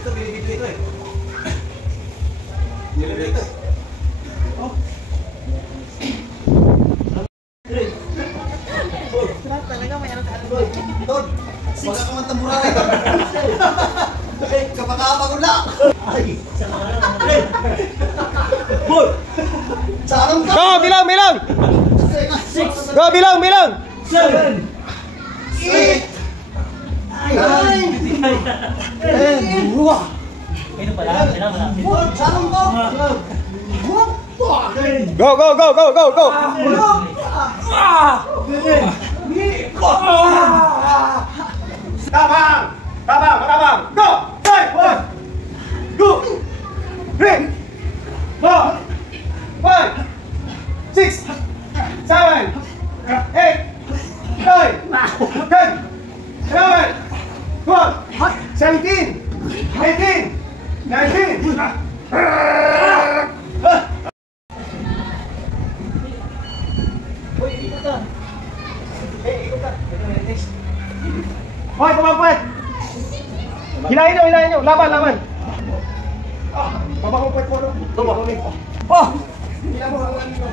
Ito, binibidyo ito eh. Binibidyo ito eh. Oh. Talaga may ano tayo. Tod, baka ka man tamburay. Kapag-kapag na. Ay, Boy! Sarang ka! Go, bilang, bilang! 6! Go, bilang, bilang! 7! 8! 9! 10! Wah! Ito pala, kailangan malapit. Boy, sarang ka! Go, go, go, go, go, go! Tabang! Tabang! Tabang! Go! 5! 1! 2! 3! 4! 5! 6! 7! 8! 9! 10! 11! 12! 17! 18! 19! Uy, ikot ka. Ikot ka. Hoy, pumapit! Hilahin nyo, laban, laban! Papakumpit mo, no? Papakumpit. Oh! Hila mo, hanggang nyo.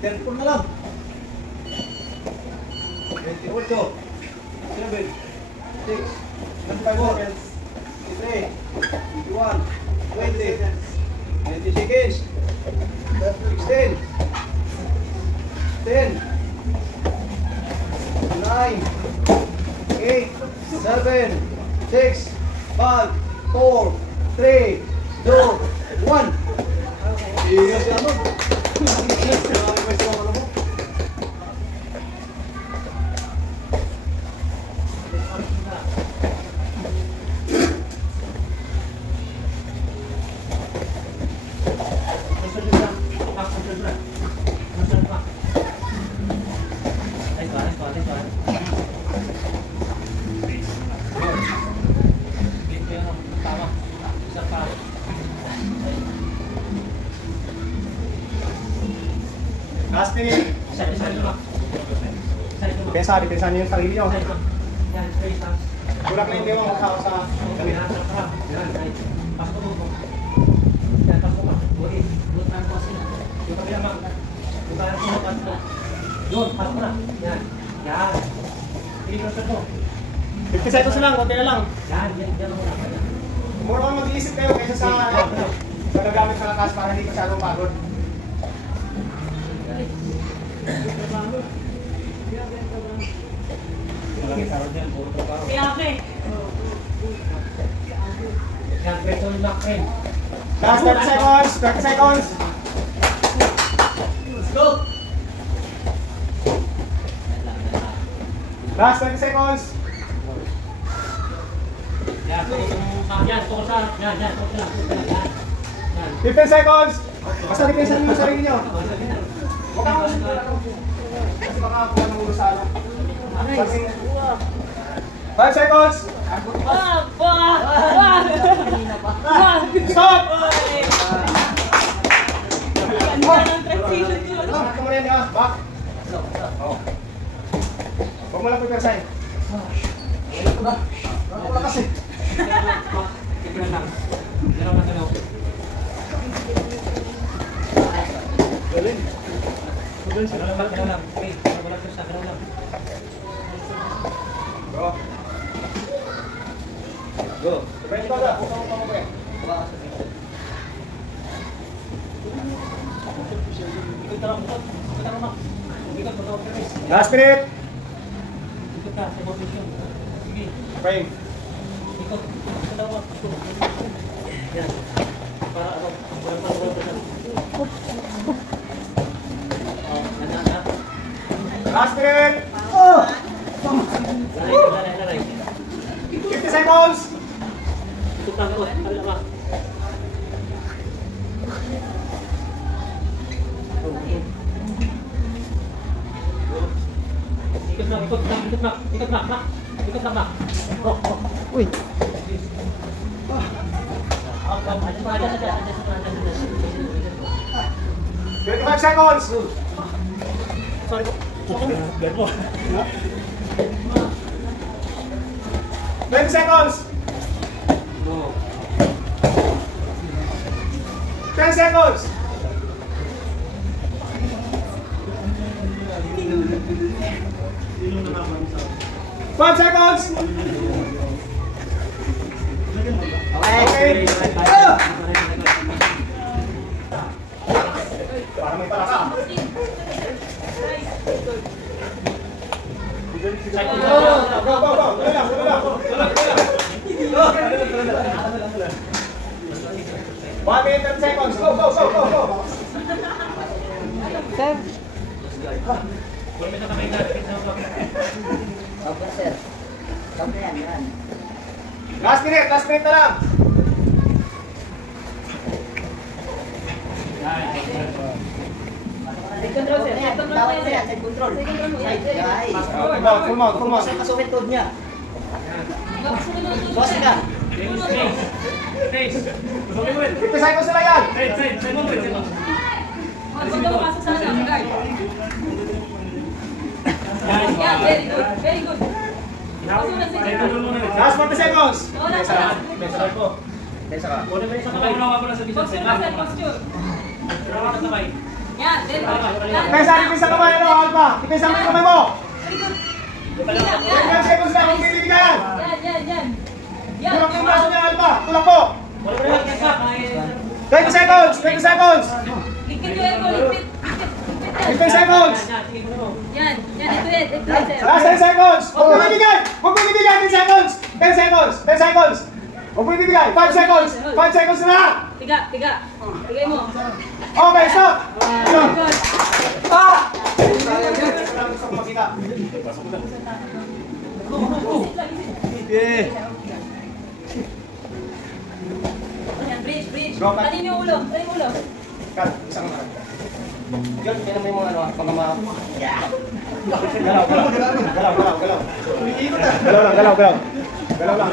Telepon na lang. 28, 7, 6, 25 seconds, 23, 21, 20, 20 seconds, 16, 10, 9, 8, 7, 6, 5, 4, 3, 2, 1. Ingat si ano? Last minute. Depensa niyo yung sarili nyo. Kulang na yung dewa mo sa gabi. Pasok mo. Yan, pasok mo. Bulit. Butan ko sila. Yung kabila mo. Butan ko mo. Yun, pasok na. Yan. Yan. Piligrosan mo. 50 seconds lang, konti na lang. Yan, yan mo na. Mura kang mag-iisip kayo kaysa sa gagamit ka ng taas para hindi masyadong pagod. Yan, beto lock rin. Last 30 seconds, 30 seconds. Let's go! Last 20 seconds. Yan, tukol sa, yan, tukol sa, yan. 15 seconds. Basta depensa niyo yung sarili nyo. Huwag kang ulit na lang. Kasi baka kuha ng ulo sa ano. 5 seconds. Stop! Lahat ka muna yan, ha? Back. Huwag mo lang pupersahin. Wala kasi. Go. Go. Pwede ko na. Upo mo pre. Ikot ka lang, ikot. Ikot ka lang, Max. Ikot, matawag ka, Chris. Last minute. Ikot ka, sa position. Sige. Frame. Ikot. Ikot ka lang, Max. Yan. Para ano, walang pang-rotation. Oh, ganda na. Last minute. Laray. 50 seconds. Ikot lang, ikot. Kabila ka. Ikot lang, Max. Uy. Adjust pa. 25 seconds. Sorry po. Ganun po. 20 seconds. No. 10 seconds. 5 seconds. Okay. Para may para ka. Go. Tuloy lang. 1 minute 10 seconds. Go. Sir. Opo, sir. Kami yan. Last minute na lang. Side control, sir. Tawag na yan. Side control. Guys. Full mount. Kasi kasukit tod niya. Boss ka. 50 seconds na lang yan. Very good. Last 40 seconds. Pesa ka. Ipesa kamay, Alpha. Ipesa mo yung kamay mo. 10 seconds na kung bibigyan. Tulak yung braso niya, Alpha. Tulak po. 20 seconds. 15 seconds. Last 10 seconds. Huwag mo bibigyan. 10 seconds. 10 seconds. Huwag mo bibigyan. 5 seconds. 5 seconds na. Tiga. Tigay mo. Okay, stop. Ayan, bridge. Go, cut. Tanin yung ulo. Cut. Isang lang. Diyan, kailan mo yung mga ano, pangama. Galaw. Galaw lang.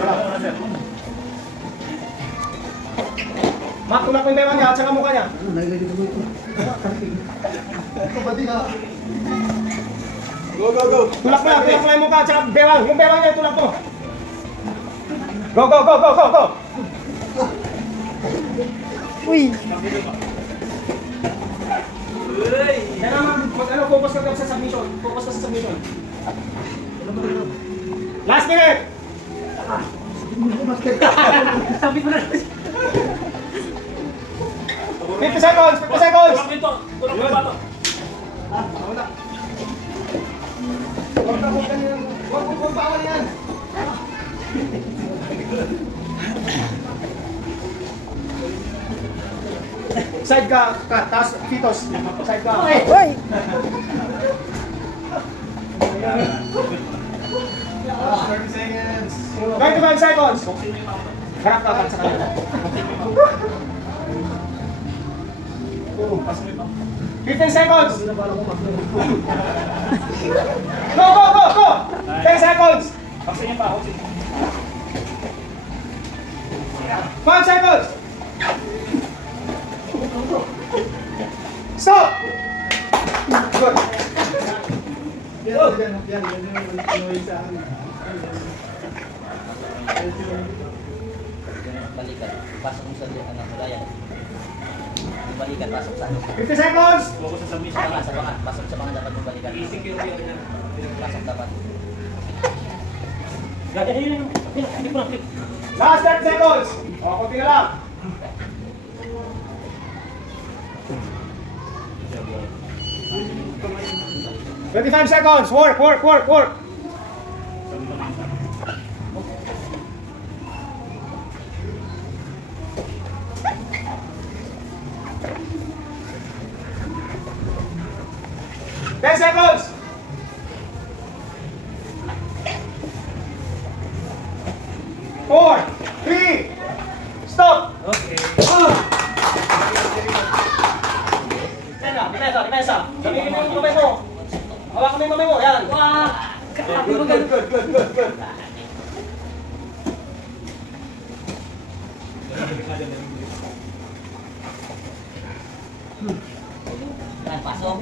Mak, tulak mo yung bewang niya at saka mukha niya. Go. Tulak mo yung mukha at saka bewang. Yung bewang niya, tulak mo. Go. Uy. Yan naman, focus ka sa submission. Last minute! Sabi ko na. 50 seconds! Tulak dito. Tulak mo ba ito? Huwag bawal yan! Side ka, taas, fetus. Side ka. Uy. 30 seconds. 25 seconds. Harap ka sa kanila. 15 seconds. Go. 10 seconds. 5 seconds. Stop. Good. Balikan. Pasok mo sa anak Ryan. Balikan, pasok sa ano. 50 seconds. Sa baka. Pasok sa mga dapat mo balikan. Pasok dapat. Hindi ko na click. Last 30 seconds. O, konti na lang. "25 seconds. Work, work, work, work. "10 seconds. 4, 3, stop. Okay. Depensa. Gamitin mo yung kamay mo. Hawakan mo yung kamay mo. Yan. Wah! Grabe mo Good, ganun. good. Yan, pasok.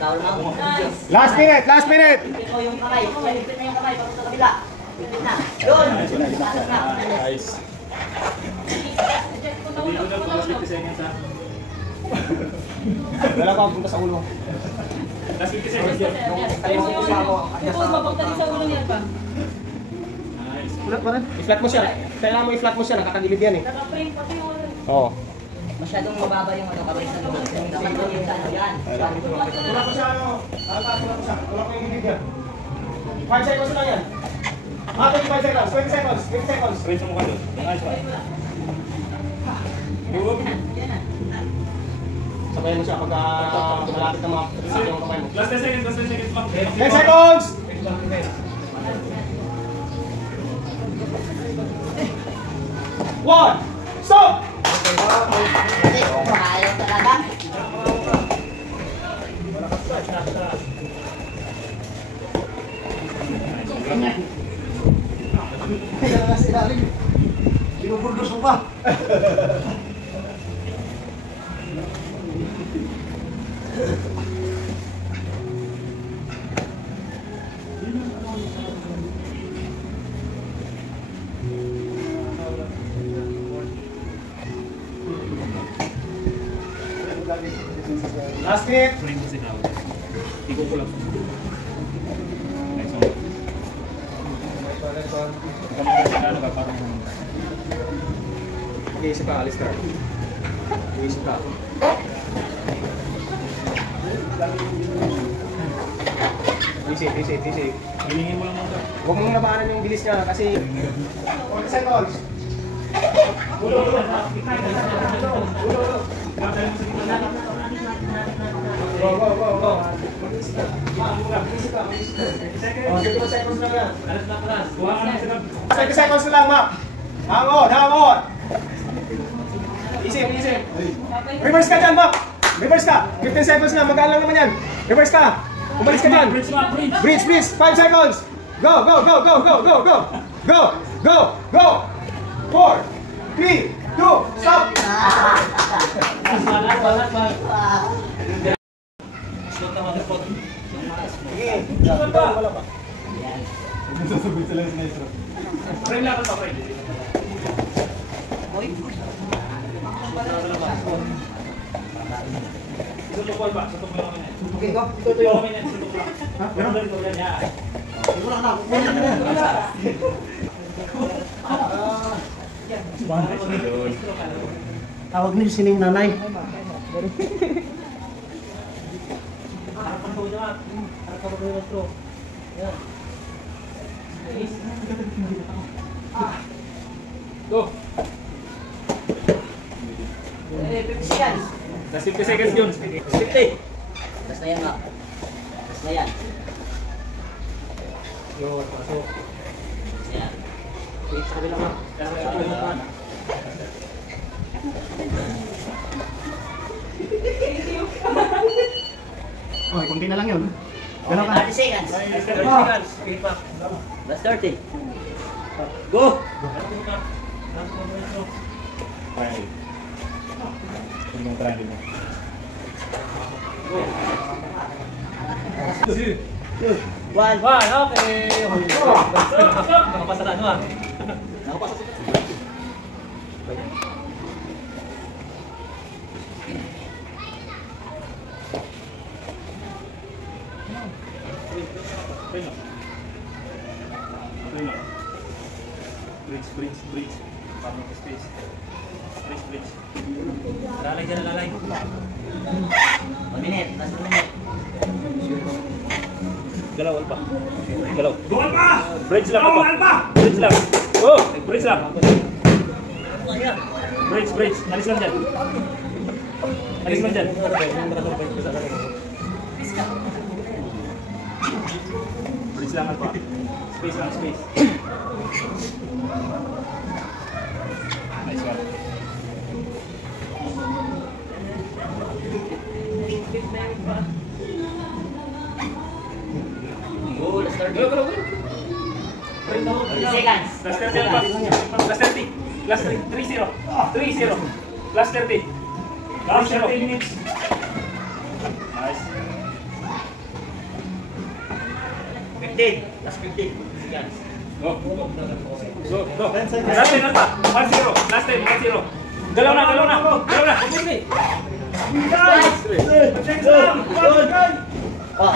Tawal na ako. Nice. Last minute, last minute. Ipit mo yung kamay. Ipit na yung kamay. Pasok sa kabila. Ipit na. Yun. Pasok na. Nice. Check ko na ulo. Dala ka punta sa ulo. Last 50 seconds. Yung mapagtali sa ulo niya pa. I-flat mo siya. Kailangan mo i-flat mo siya. Nakakagilid yan eh. Naka-frame pati yung ulo. Oo. Masyadong mababa yung kamay sa loob. Dapat ko yung ano yan. Tulak ko siya, ano? Tulak ko siya. Tulak ko yung gilid yan. 5 seconds lang yan. 25 seconds, 20 seconds, 20 seconds. Wait sa mukha doon. Ayos pa. Sabayan mo siya pagka malapit na mga yung kamay mo. Last 10 seconds. Last 10 seconds pa. 10 seconds! 1, stop! Ayaw talaga. Binubuldos mo pa. Last minute. Iko ko lang. Mag-iisip ka, alis ka. Mag-iisip ka. Easy. Hilingin mo lang muna. Huwag mong labanan yung bilis niya kasi 40 seconds. Go. oh, 20 seconds lang yan. Kuha ka ng sakab. 20 seconds na lang, ma. Hangon. Isip. Reverse ka dyan, ma. Reverse ka. 15 seconds na, magaan lang naman yan. Reverse ka. Umalis ka dyan. Bridge, please. 5 seconds. Go. 4, 3, 2, stop. Frame lang pa, frame. Tutupol ba? Tutupol lang kami. Okay, go. Tutupol kami yan. Tutupol lang. Yan. Tawag niyo sining nanay. Harapan ko na. Harapan ko na bro. Yan. Go. 50 seconds. Last 50 seconds yun. 50. Tapos na yan, ma. Tapos na yan. Yun, pasok. Tapos na yan. Wait, sa kabila mo. Okay, kunti na lang yun. Okay, 30 seconds. Last 30. Go! One. Okay. Nakapasa na ano ah. Bridge. Parang space. Bridge. Lalay dyan, lalay. 1 minute, last 1 minute. Galaw, Alpa. Galaw. Bridge lang, Alpa. Bridge lang. Oh, bridge lang. Bridge. Alis lang dyan. Bridge lang, Alpa. Space lang, space. Nice one. Go, let's start. Go. 30 seconds. Last 30, Alpa. Last 30. Last 3-0. 3-0. Last 30. Last 30 minutes. Nice. 15. Last 15 seconds. Go. Last 10, Alpa. 1-0. Last 10, 1-0. Galaw na. Oh.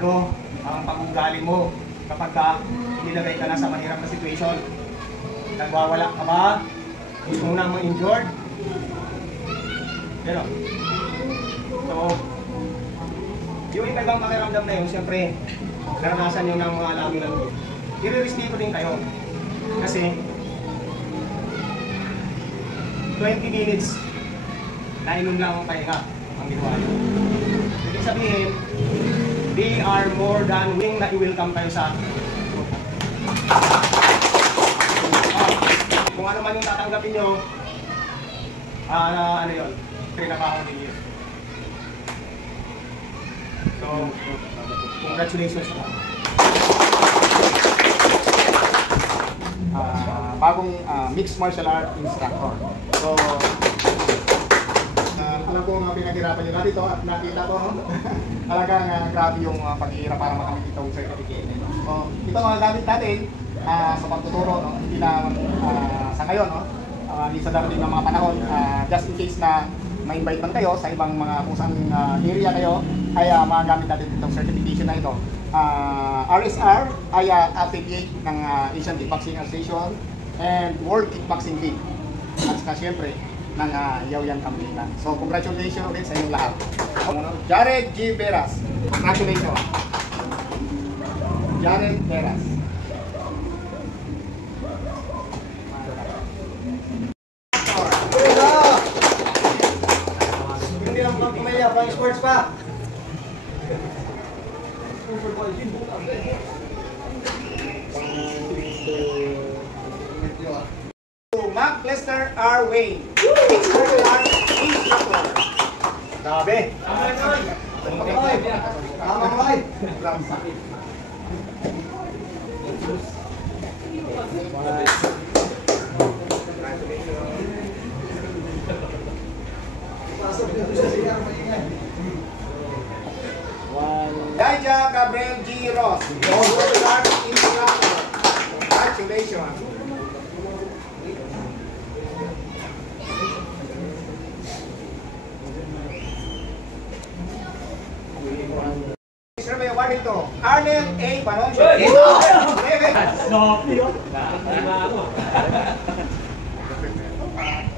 Ano ang pag-ugali mo kapag nilagay ka na sa mahirap na situation? Nagwawala ka ba? Gusto mo nang ma-injured? Pero, so, yung ikagang pakiramdam na yun, siyempre, naranasan nyo ng mga lami lang yun. I-respeto din kayo. Kasi, 20 minutes, nainom lang ang pahinga ang ginawa nyo. Ibig sabihin, they are more than willing na i-welcome kayo sa kung ano man yung tatanggapin nyo, ano yun, trinabaho din yun. So, congratulations po. Bagong mixed martial art instructor. So, alam ko mga pinaghirapan nyo na dito at nakita ko, talagang grabe yung paghihirap para makamit itong certificate. So, ito mga gamit natin sa pagtuturo, no? Hindi lang sa ngayon, no? Hindi sa darating ng mga panahon, just in case na ma-invite man kayo sa ibang mga kung saan area kayo, ay magamit natin itong certification na ito. RSR ay affiliate ng Asian Kickboxing Association and World Kickboxing League. At saka siyempre, ng Yaoyan Kampitan. So, congratulations ulit sa inyong lahat. Jared G. Veras. Congratulations. Jared Veras. Hindi lang pang kumaya, pang sports pa. Mac Lester R. Wayne. Mixed martial arts instructor. Grabe. Elijah Gabriel G. Ross. Martial arts instructor. Congratulations. Survey award ito. Arnel A. Baroncho.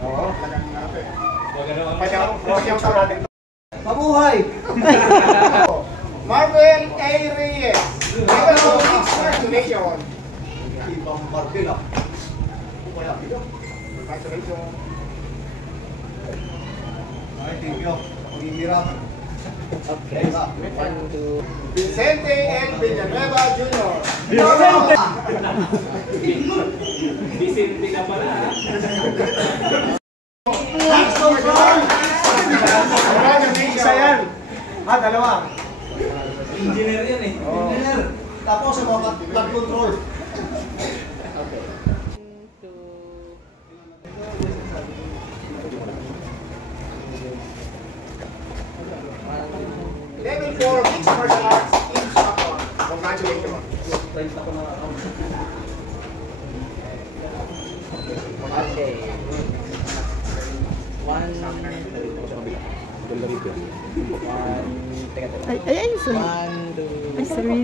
Oo, talagang natin. Pasyang sa natin. Mabuhay! Marvel A. Reyes. Level of mixed congratulations. Ibang marbil ah. Congratulations. Ay, thank you. Pag-ihirap. Okay. 1, 2. Vicente N. Villanueva Jr. Vicente ka pala, ha? Isa yan. Dalawa. Engineer yan eh. Engineer. Tapos sa mga blood control. Level 4 mixed martial arts instructor. Congratulations. Okay. 1, Ay, sorry. Ay, sorry.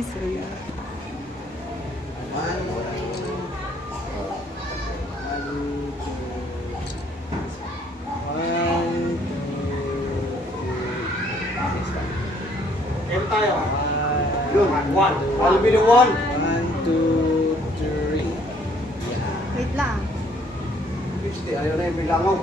Meron tayo. Yun, 1. I'll be the 1. 1, 2, 3. Wait lang. 50, ayaw na yung bilangaw.